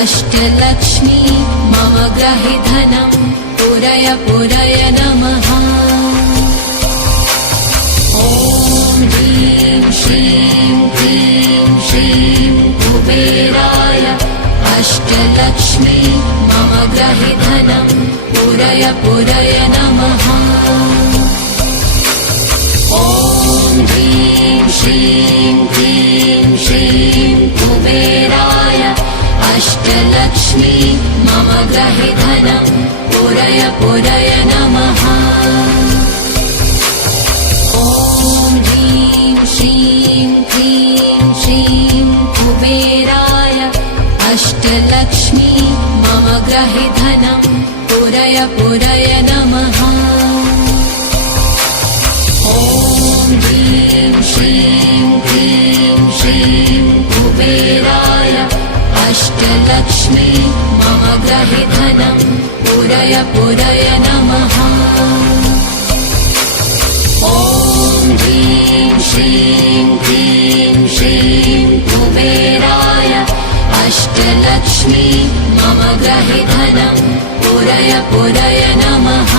अष्टलक्ष्मी मम ग्रहे धनं पुरय पुरय नमः। ॐ ह्रीं श्रीं क्लीं श्रीं कुबेराय अष्टलक्ष्मी मम ग्रहे धनं पुरय पुरय नमः। ॐ ह्रीं श्रीं क्लीं श्रीं कुबेराय अष्टलक्ष्मी मम ग्रहे धनं पुरय पुरय नमः। ॐ ह्रीं श्रीं क्लीं श्रीं कुबेराय अष्टलक्ष्मी मम ग्रहे धनं पुरय पुरय नमः। ॐ ह्रीं श्रीं क्लीं श्रीं कुबेराय अष्टलक्ष्मी मम ग्रहे धनं पुरय पुरय नमः। ॐ ह्रीं श्रीं क्लीं श्रीं कुबेराय अष्टलक्ष्मी मम ग्रहे धनं पुरय पुरय नमः।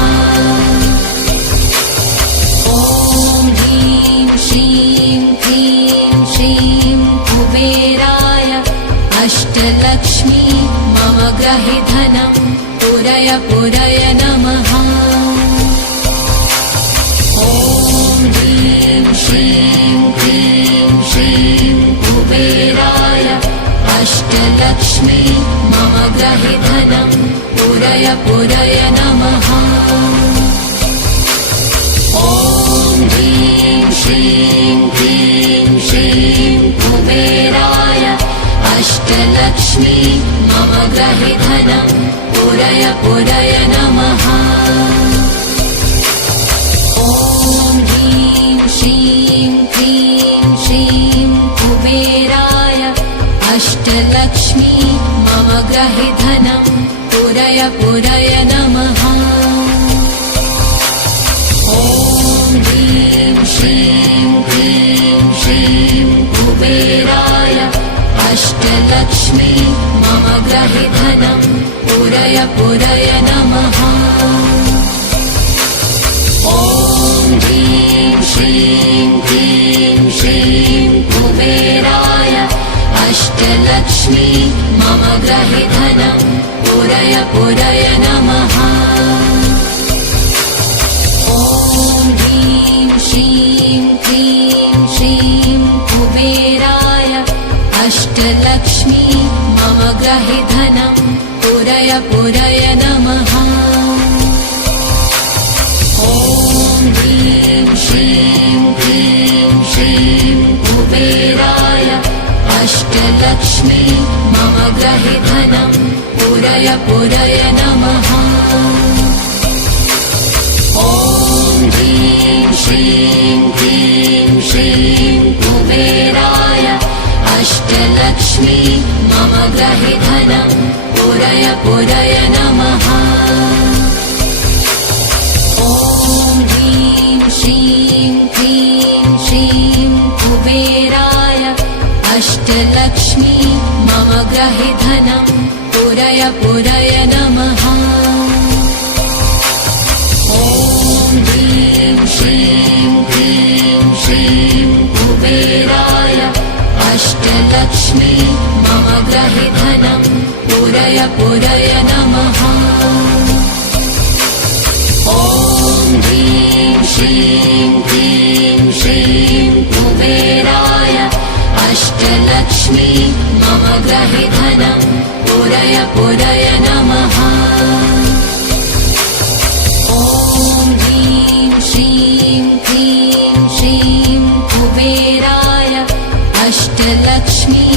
ॐ ह्रीं श्रीं क्लीं श्रीं कुबेराय अष्टलक्ष्मी मम ग्रहे धनं पुरय पुरय नमः। ॐ ह्रीं श्रीं क्लीं श्रीं कुबेराय अष्टलक्ष्मी मम ग्रहे धनं पुरय पुरय नमः। ॐ ह्रीं श्रीं क्लीं श्रीं कुबेराय अष्टलक्ष्मी मम ग्रहे धनं पुरय पुरय नमः। ॐ ह्रीं श्रीं क्लीं श्रीं कुबेराय अष्टलक्ष्मी मम ग्रहे धनं पुरय पुरय नमः। ॐ ह्रीं श्रीं क्लीं श्रीं कुबेराय अष्टलक्ष्मी मम ग्रहे धनं पुरय पुरय नमः। ॐ ह्रीं श्रीं क्लीं श्रीं कुबेराय अष्टलक्ष्मी मम ग्रहे धनं पुरय पुरय नमः। ॐ ह्रीं श्रीं क्लीं श्रीं कुबेराय अष्टलक्ष्मी मम ग्रहे धनं पुरय पुरय नमः। ॐ ह्रीं श्रीं क्लीं श्रीं कुबेराय अष्टलक्ष्मी मम ग्रहे धनं पुरय पुरय नमः। ॐ ह्रीं श्रीं क्लीं श्रीं कुबेराय अष्टलक्ष्मी मम ग्रहे धनं पुरय पुरय नमः। ॐ ह्रीं श्रीं क्लीं श्रीं कुबेराय अष्टलक्ष्मी मम ग्रहे धनं पुरय पुरय नमः। ॐ ह्रीं श्रीं क्लीं श्रीं कुबेराय अष्टलक्ष्मी मम ग्रहे धनं पुरय पुरय नमः। ॐ ह्रीं श्रीं क्लीं श्रीं कुबेराय अष्टलक्ष्मी मम ग्रहे धनं पुरय पुरय नमः। ॐ ह्रीं श्रीं क्लीं श्रीं कुबेराय अष्टलक्ष्मी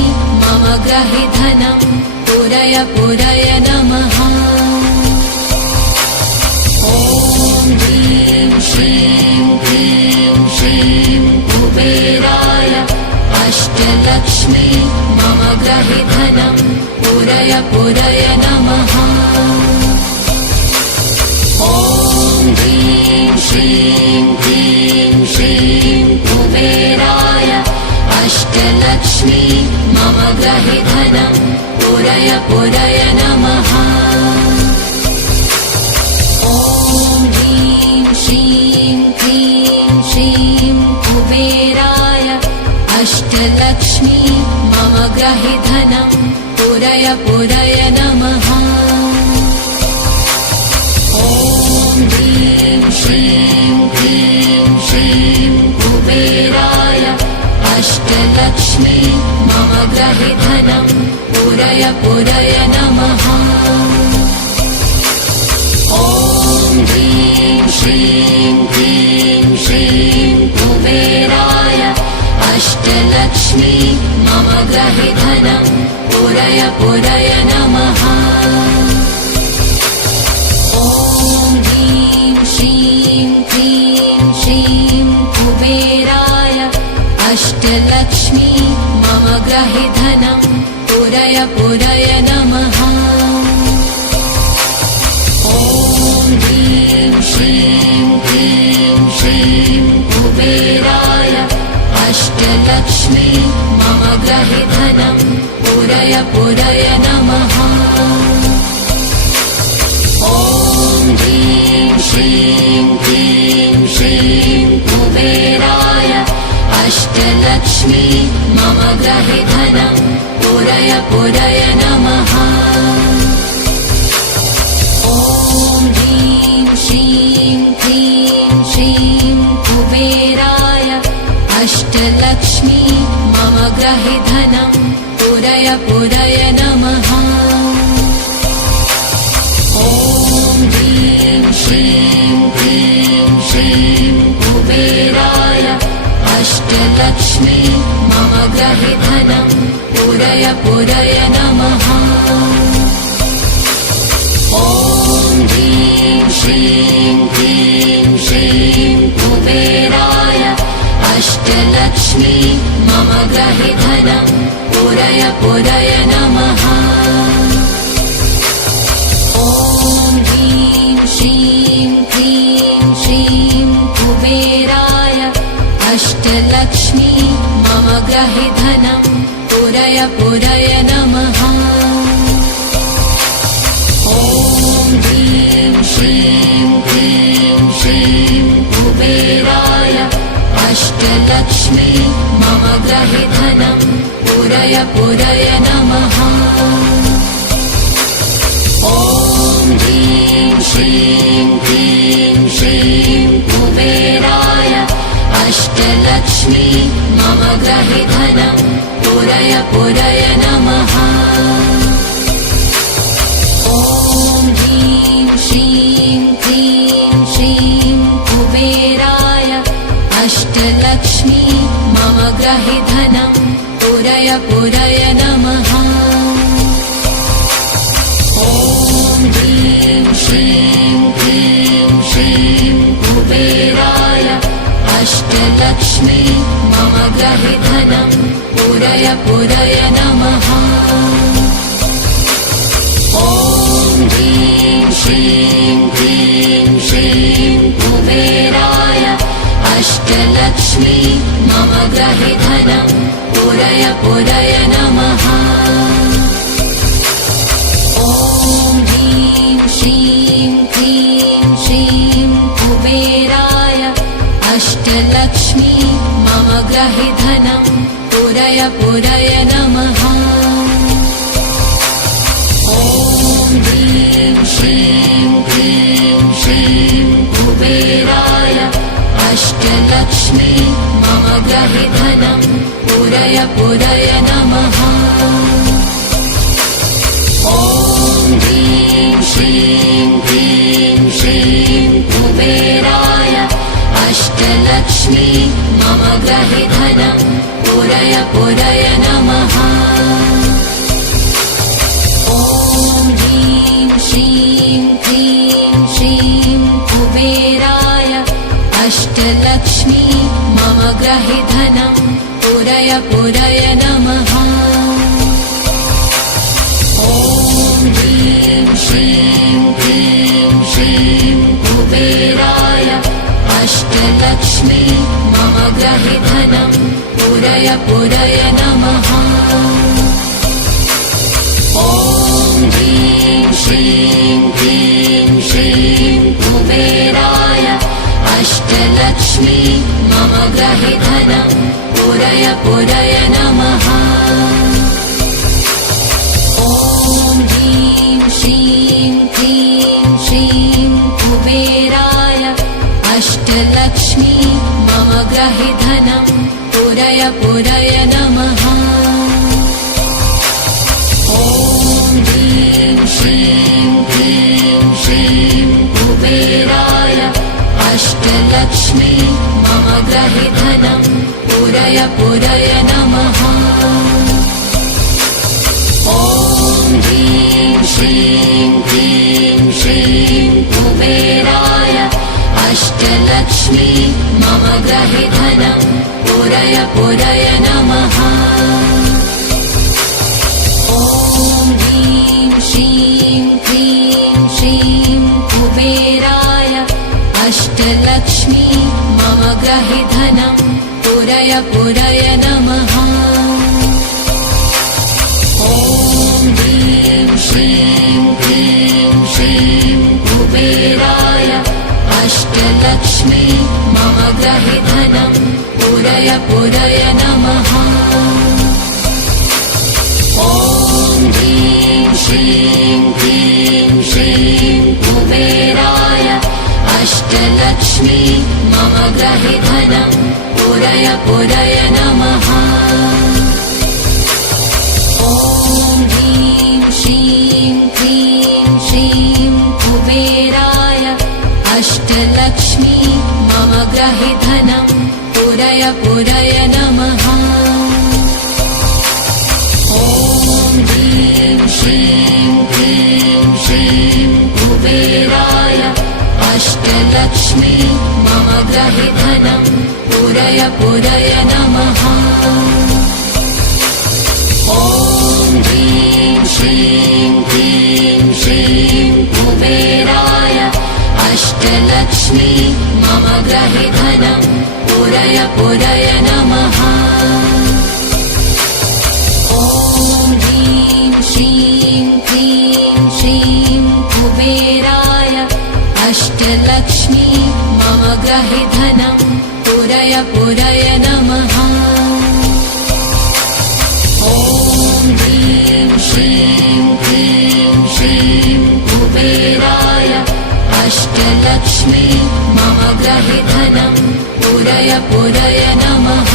मम ग्रहे धनं पुरय पुरय नमः। ॐ ह्रीं श्रीं क्लीं श्रीं कुबेराय अष्टलक्ष्मी मम ग्रहे धनं पुरय पुरय नमः। ॐ ह्रीं श्रीं क्लीं श्रीं कुबेराय अष्टलक्ष्मी मम ग्रहे धनं पूरय पूरय नमः। ॐ ह्रीं श्रीं क्लीं श्रीं कुबेराय अष्टलक्ष्मी मम ग्रहि धनं पूरय पूरय नमः। ॐ ह्रीं श्रीं क्लीं श्रीं कुबेराय अष्टलक्ष्मी मम ग्रहि धनं पूरय पूरय नमः। ॐ ह्रीं श्रीं क्लीं श्रीं कुबेराय अष्टलक्ष्मी मम ग्रहि धनं पूरय पूरय नमः। ॐ ह्रीं श्रीं क्लीं श्रीं कुबेराय अष्टलक्ष्मी मम ग्रहि धनं पूरय पूरय नमः। ॐ ह्रीं श्रीं क्लीं श्रीं कुबेराय अष्टलक्ष्मी मम ग्रहि धनं पूरय पूरय नमः। ॐ ह्रीं श्रीं क्लीं श्रीं कुबेराय अष्टलक्ष्मी मम ग्रहि धनं पूरय पूरय नमः। ॐ ह्रीं श्रीं क्लीं श्रीं कुबेराय अष्टलक्ष्मी मम ग्रहि धनं पूरय पूरय नमः। ॐ ह्रीं श्रीं क्लीं श्रीं कुबेराय अष्टलक्ष्मी मम ग्रहि धनं पूरय पूरय नमः। ॐ ह्रीं श्रीं क्लीं श्रीं कुबेराय अष्टलक्ष्मी मम ग्रहि धनं पूरय पूरय नमः। ॐ ह्रीं श्रीं क्लीं श्रीं कुबेराय अष्टलक्ष्मी मम ग्रहि धनं पूरय पूरय नमः। ॐ ह्रीं श्रीं क्लीं श्रीं कुबेराय अष्टलक्ष्मी मम ग्रहि धनं पूरय पूरय नमः। ॐ ह्रीं श्रीं क्लीं श्रीं कुबेराय अष्टलक्ष्मी मम ग्रहि धनं पूरय पूरय नमः। ॐ ह्रीं श्रीं क्लीं श्रीं कुबेराय अष्टलक्ष्मी मम ग्रहि धनं पूरय पूरय नमः। ॐ ह्रीं श्रीं क्लीं श्रीं कुबेराय अष्टलक्ष्मी मम ग्रहि धनं पूरय पूरय नमः। ॐ ह्रीं श्रीं क्लीं श्रीं कुबेराय अष्टलक्ष्मी मम ग्रहि धनं पूरय पूरय नमः। ॐ ह्रीं श्रीं क्लीं श्रीं कुबेराय अष्टलक्ष्मी मम ग्रहि धनं पूरय पूरय नमः। ॐ ह्रीं श्रीं क्लीं श्रीं कुबेराय अष्टलक्ष्मी मम ग्रहि धनं पूरय पूरय नमः। ॐ ह्रीं श्रीं क्लीं श्रीं कुबेराय अष्टलक्ष्मी मम ग्रहि धनं पूरय पूरय नमः। ॐ ह्रीं श्रीं क्लीं श्रीं कुबेराय अष्टलक्ष्मी मम ग्रहि धनं पूरय पूरय नमः। ॐ ह्रीं श्रीं क्लीं श्रीं कुबेराय अष्टलक्ष्मी मम ग्रहि धनं पूरय पूरय नमः। ॐ ह्रीं श्रीं क्लीं श्रीं कुबेराय अष्टलक्ष्मी मम गृहे धनं पूरय पूरय नमः। ॐ ह्रीं श्रीं क्लीं श्रीं कुबेराय अष्टलक्ष्मी मम गृहे धनं पूरय पूरय नमः। ॐ ह्रीं श्रीं क्लीं श्रीं कुबेराय अष्टलक्ष्मी मम गृहे धनं पूरय पूरय नमः। ॐ ह्रीं श्रीं क्लीं श्रीं कुबेराय अष्टलक्ष्मी मम गृहे धनं पूरय पूरय नमः। ॐ ह्रीं श्रीं क्लीं श्रीं कुबेराय अष्टलक्ष्मी मम गृहे धनं पूरय पूरय नमः। ॐ ह्रीं श्रीं क्लीं श्रीं कुबेराय अष्टलक्ष्मी मम गृहे धनं पूरय पूरय नमः। ॐ ह्रीं श्रीं क्लीं श्रीं कुबेराय अष्टलक्ष्मी मम गृहे धनं पूरय पूरय नमः। ॐ ह्रीं श्रीं क्लीं श्रीं कुबेराय अष्टलक्ष्मी मम गृहे धनं पूरय पूरय नमः। ॐ ह्रीं श्रीं क्लीं श्रीं कुबेराय अष्टलक्ष्मी मम गृहे धनं पूरय पूरय नमः। ॐ ह्रीं श्रीं क्लीं श्रीं कुबेराय अष्टलक्ष्मी मम गृहे धनं पूरय पूरय नमः। ॐ ह्रीं श्रीं क्लीं श्रीं कुबेराय अष्टलक्ष्मी मम गृहे धनं पूरय पूरय नमः। ॐ ह्रीं श्रीं क्लीं श्रीं कुबेराय अष्टलक्ष्मी मम गृहे धनं पूरय पूरय नमः।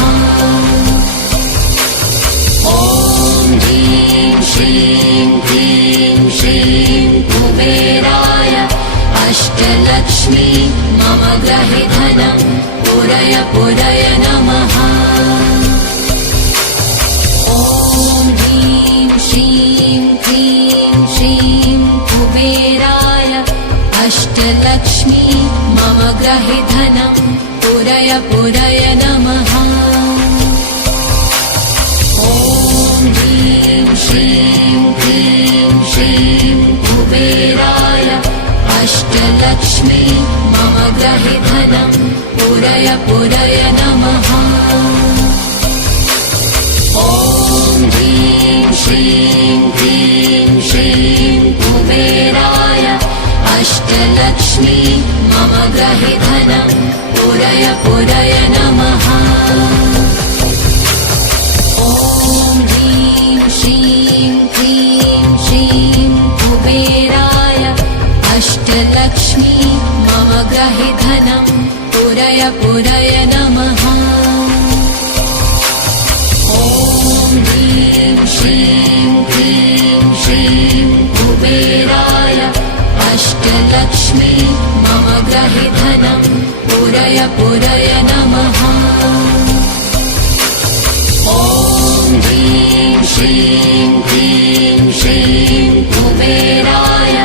ॐ ह्रीं श्रीं क्लीं श्रीं कुबेराय अष्टलक्ष्मी मम गृहे धनं पूरय पूरय नमः। ॐ ह्रीं श्रीं क्लीं श्रीं कुबेराय अष्टलक्ष्मी मम गृहे धनं पूरय पूरय नमः। ॐ ह्रीं श्रीं क्लीं श्रीं कुबेराय अष्टलक्ष्मी मम गृहे धनं पूरय पूरय नमः। ॐ ह्रीं श्रीं क्लीं श्रीं कुबेराय अष्टलक्ष्मी मम गृहे धनं पूरय पूरय नमः। ॐ ह्रीं श्रीं क्लीं श्रीं कुबेराय अष्टलक्ष्मी मम गृहे धनं पूरय पूरय नमः। ॐ ह्रीं श्रीं क्लीं श्रीं कुबेराय अष्टलक्ष्मी मम गृहे धनं पूरय पूरय नमः। ॐ ह्रीं श्रीं क्लीं श्रीं कुबेराय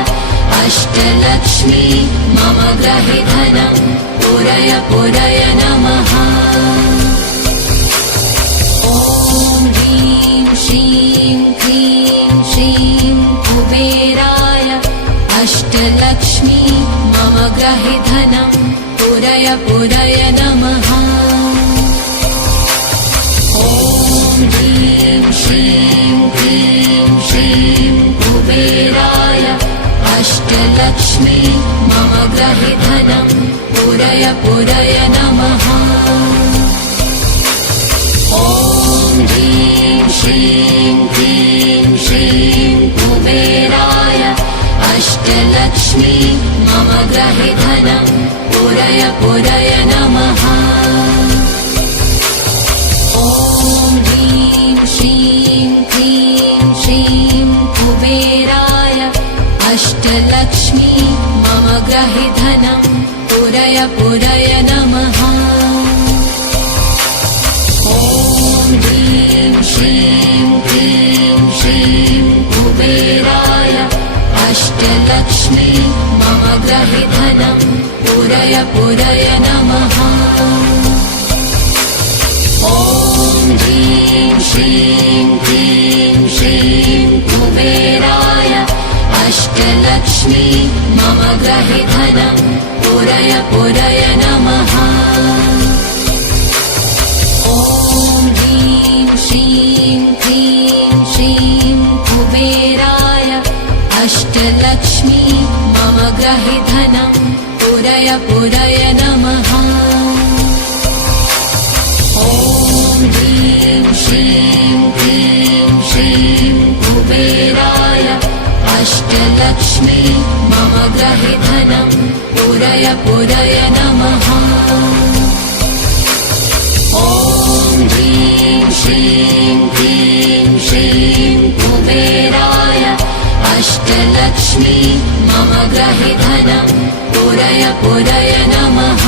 अष्टलक्ष्मी मम गृहे धनं पूरय पूरय नमः। ॐ ह्रीं श्रीं क्लीं श्रीं कुबेराय अष्टलक्ष्मी मम गृहे धनं पूरय पूरय नमः। ॐ ह्रीं श्रीं क्लीं श्रीं कुबेराय अष्टलक्ष्मी मम ग्रहे धनं पूरय पूरय नमः। ॐ ह्रीं श्रीं क्लीं श्रीं कुबेराय अष्टलक्ष्मी मम ग्रहे धनं पूरय पूरय नमः। ॐ ह्रीं श्रीं क्लीं श्रीं कुबेराय अष्टलक्ष्मी मम ग्रहे धनं पूरय पूरय नमः। ॐ ह्रीं श्रीं क्लीं श्रीं कुबेराय अष्टलक्ष्मी मम ग्रहे धनं पूरय पूरय नमः। ॐ ह्रीं श्रीं क्लीं श्रीं कुबेराय अष्टलक्ष्मी मम ग्रहे धनं पूरय पूरय नमः। ॐ ह्रीं श्रीं क्लीं श्रीं कुबेराय अष्टलक्ष्मी मम ग्रहे धनं पूरय पूरय नमः। ॐ ह्रीं श्रीं क्लीं श्रीं कुबेराय अष्टलक्ष्मी मम ग्रहे धनं पूरय पूरय नमः। ॐ ह्रीं श्रीं क्लीं श्रीं कुबेराय अष्टलक्ष्मी मम ग्रहे धनं पूरय पूरय नमः।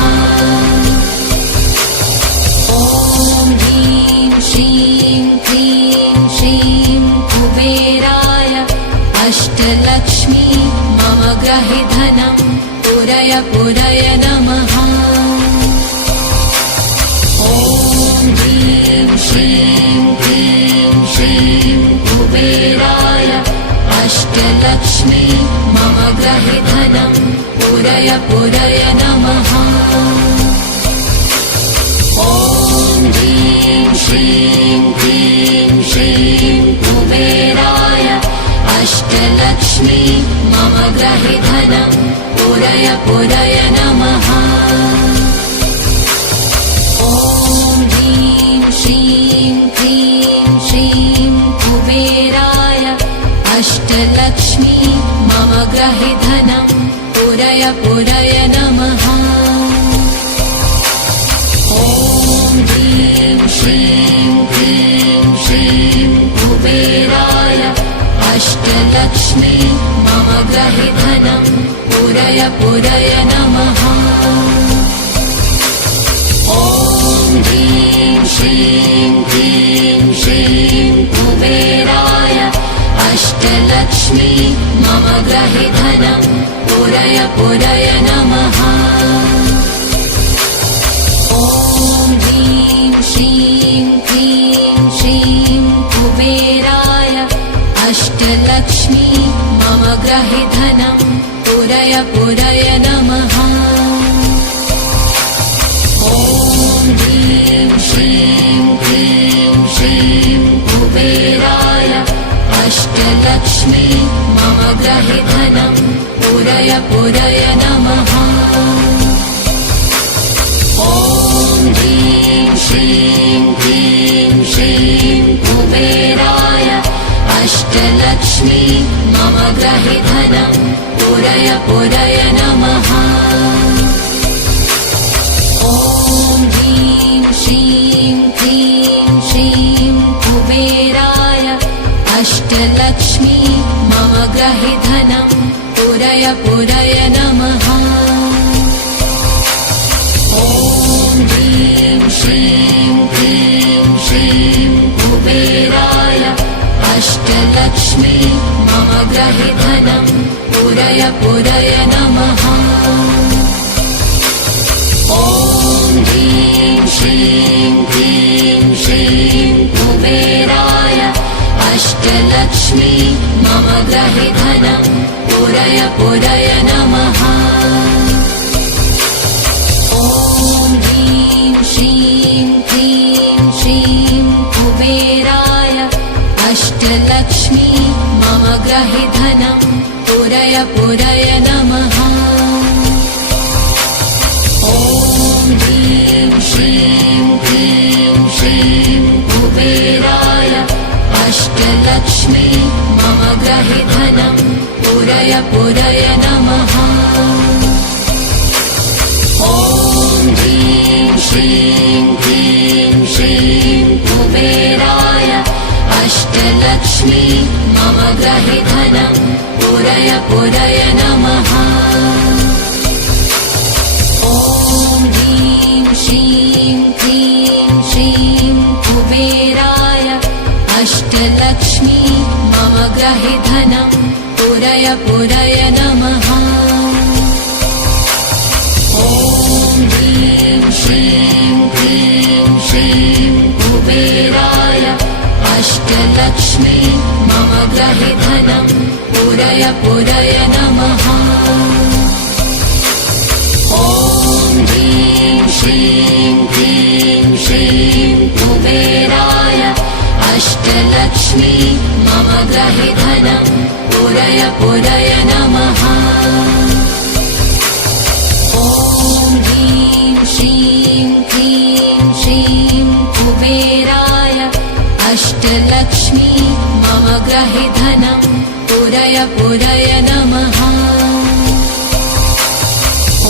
ॐ ह्रीं श्रीं क्लीं श्रीं कुबेराय अष्टलक्ष्मी मम ग्रहे धनं पूरय पूरय नमः। ॐ ह्रीं श्रीं क्लीं श्रीं कुबेराय अष्टलक्ष्मी मम ग्रहे धनं पूरय पूरय नमः। ॐ ह्रीं श्रीं क्लीं श्रीं कुबेराय अष्टलक्ष्मी मम ग्रहे धनं पूरय पूरय नमः। ॐ ह्रीं श्रीं क्लीं श्रीं कुबेराय अष्टलक्ष्मी मम ग्रहे धनं पूरय पूरय नमः। ॐ ह्रीं श्रीं क्लीं श्रीं कुबेराय अष्टलक्ष्मी मम ग्रहे धनं पूरय पूरय नमः। ॐ ह्रीं श्रीं क्लीं श्रीं कुबेराय अष्टलक्ष्मी मम ग्रहे धनं पूरय पूरय नमः। ॐ ह्रीं श्रीं क्लीं श्रीं कुबेराय अष्टलक्ष्मी मम ग्रहे धनं पूरय पूरय नमः। ॐ ह्रीं श्रीं क्लीं श्रीं कुबेराय अष्टलक्ष्मी मम ग्रहे धनं पूरय पूरय नमः। ॐ ह्रीं श्रीं क्लीं श्रीं कुबेराय अष्टलक्ष्मी मम ग्रहे धनं पूरय पूरय नमः। ॐ ह्रीं श्रीं क्लीं श्रीं कुबेराय अष्टलक्ष्मी मम ग्रहे धनं पूरय पूरय नमः। ॐ ह्रीं श्रीं क्लीं श्रीं कुबेराय अष्टलक्ष्मी मम ग्रहे धनं पूरय पूरय नमः। ॐ ह्रीं श्रीं क्लीं श्रीं कुबेराय अष्टलक्ष्मी मम ग्रहे धनं पूरय पूरय नमः। ॐ ह्रीं श्रीं क्लीं श्रीं कुबेराय अष्टलक्ष्मी मम ग्रहे धनं पूरय पूरय पूरय नमः। ॐ ह्रीं श्रीं क्लीं श्रीं कुबेराय अष्टलक्ष्मी मम गृहे धनं पूरय पूरय नमः। ॐ ह्रीं श्रीं क्लीं श्रीं कुबेराय अष्टलक्ष्मी मम गृहे धनं पूरय पूरय नमः। ॐ ह्रीं श्रीं क्लीं श्रीं कुबेराय अष्टलक्ष्मी मम गृहे धनं पूरय पूरय नमः। ॐ ह्रीं श्रीं क्लीं श्रीं कुबेराय अष्टलक्ष्मी मम गृहे धनं पूरय पूरय नमः। ॐ ह्रीं श्रीं क्लीं श्रीं कुबेराय अष्टलक्ष्मी मम गृहे धनं पूरय पूरय नमः। ॐ ह्रीं श्रीं क्लीं श्रीं कुबेराय अष्टलक्ष्मी मम गृहे धनं पूरय पूरय नमः।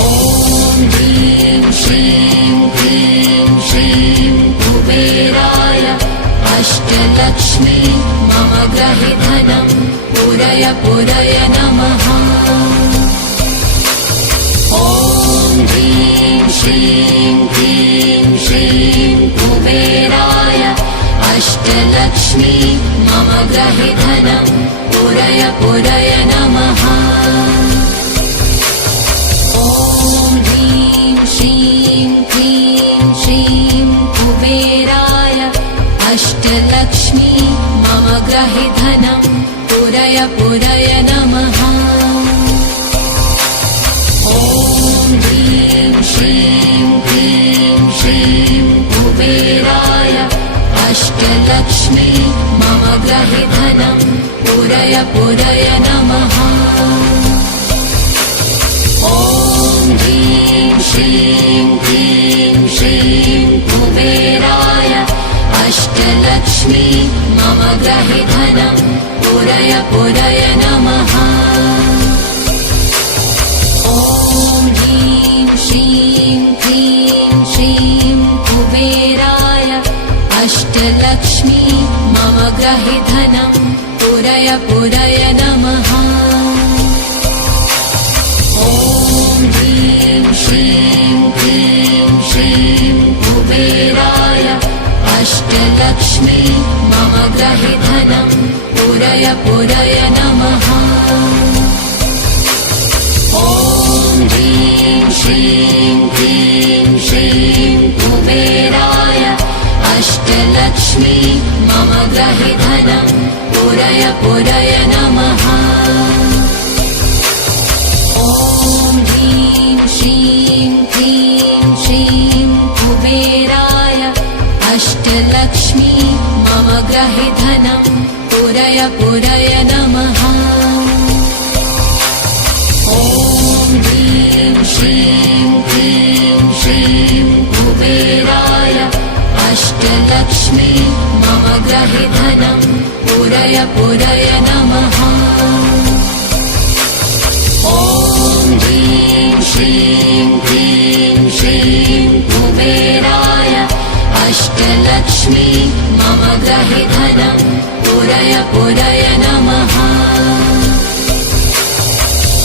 ॐ ह्रीं श्रीं क्लीं श्रीं कुबेराय अष्टलक्ष्मी मम गृहे धनं पूरय पूरय नमः। ॐ ह्रीं श्रीं क्लीं श्रीं कुबेराय अष्टलक्ष्मी मम गृहे धनं पूरय पूरय नमः। ॐ ह्रीं श्रीं क्लीं श्रीं कुबेराय अष्टलक्ष्मी मम गृहे धनं पूरय पूरय नमः। ॐ ह्रीं श्रीं क्लीं श्रीं कुबेराय अष्टलक्ष्मी मम गृहे धनं पूरय पूरय नमः। ॐ ह्रीं श्रीं क्लीं श्रीं कुबेराय अष्टलक्ष्मी मम गृहे धनं पूरय पूरय नमः। ॐ ह्रीं श्रीं क्लीं श्रीं कुबेराय अष्टलक्ष्मी मम गृहे धनं पूरय पूरय नमः। ॐ ह्रीं श्रीं क्लीं श्रीं कुबेराय अष्टलक्ष्मी मम गृहे धनं पूरय पूरय नमः। ॐ ह्रीं श्रीं क्लीं श्रीं कुबेराय अष्टलक्ष्मी मम गृहे धनं पूरय पूरय नमः। ॐ ह्रीं श्रीं क्लीं श्रीं कुबेराय अष्टलक्ष्मी मम गृहे धनं पूरय पूरय नमः। ॐ ह्रीं श्रीं क्लीं श्रीं कुबेराय अष्टलक्ष्मी मम गृहे धनं पूरय पूरय नमः। ॐ ह्रीं श्रीं क्लीं श्रीं कुबेराय अष्टलक्ष्मी मम गृहे धनं पूरय पूरय नमः।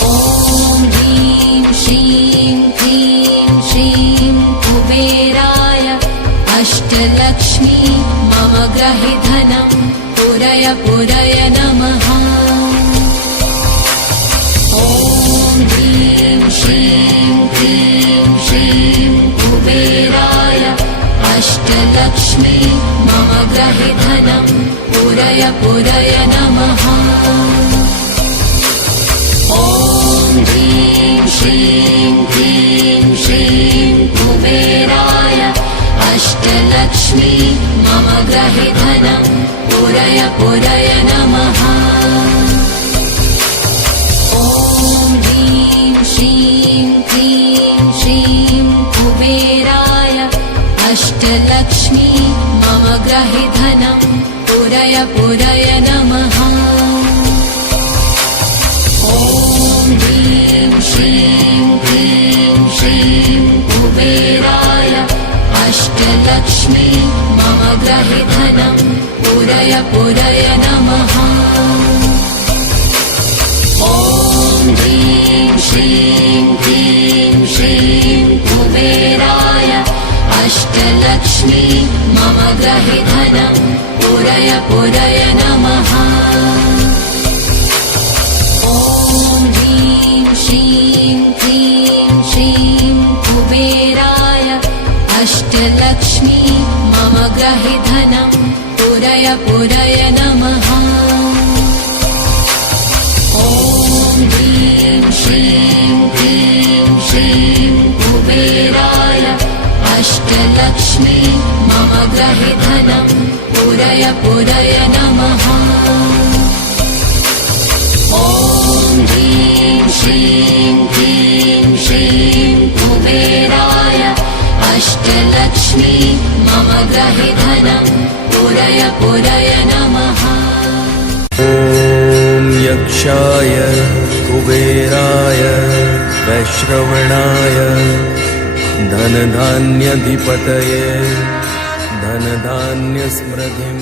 ॐ ह्रीं श्रीं क्लीं श्रीं कुबेराय अष्टलक्ष्मी मम गृहे धनं पूरय पूरय नमः। ॐ ह्रीं श्रीं क्लीं श्रीं कुबेराय अष्टलक्ष्मी मम गृहे धनं पूरय पूरय नमः। ॐ ह्रीं श्रीं क्लीं श्रीं कुबेराय अष्टलक्ष्मी मम गृहे धनं पूरय पूरय नमः। ॐ अष्टलक्ष्मी मम ग्रहे धनं पूरय पूरय नमः। ॐ ह्रीं श्रीं क्लीं श्रीं कुबेराय अष्टलक्ष्मी मम ग्रहे धनं पूरय पूरय नमः। ॐ ह्रीं श्रीं क्लीं श्रीं कुबेराय अष्टलक्ष्मी मम ग्रहे धनं पूरय पूरय नमः। ॐ ह्रीं श्रीं क्लीं श्रीं कुबेराय अष्टलक्ष्मी मम ग्रहे धनं पूरय पूरय नमः। ॐ ह्रीं श्रीं क्लीं श्रीं कुबेराय अष्टलक्ष्मी मम ग्रहे धनं पूरय पूरय नमः। ॐ ह्रीं श्रीं क्लीं श्रीं कुबेराय अष्टलक्ष्मी मम ग्रहे धनं पूरय पूरय नमः। ॐ यक्षाय कुबेराय वैश्रवणाय धनधान्याधिपतये धनधान्यसमृद्धिं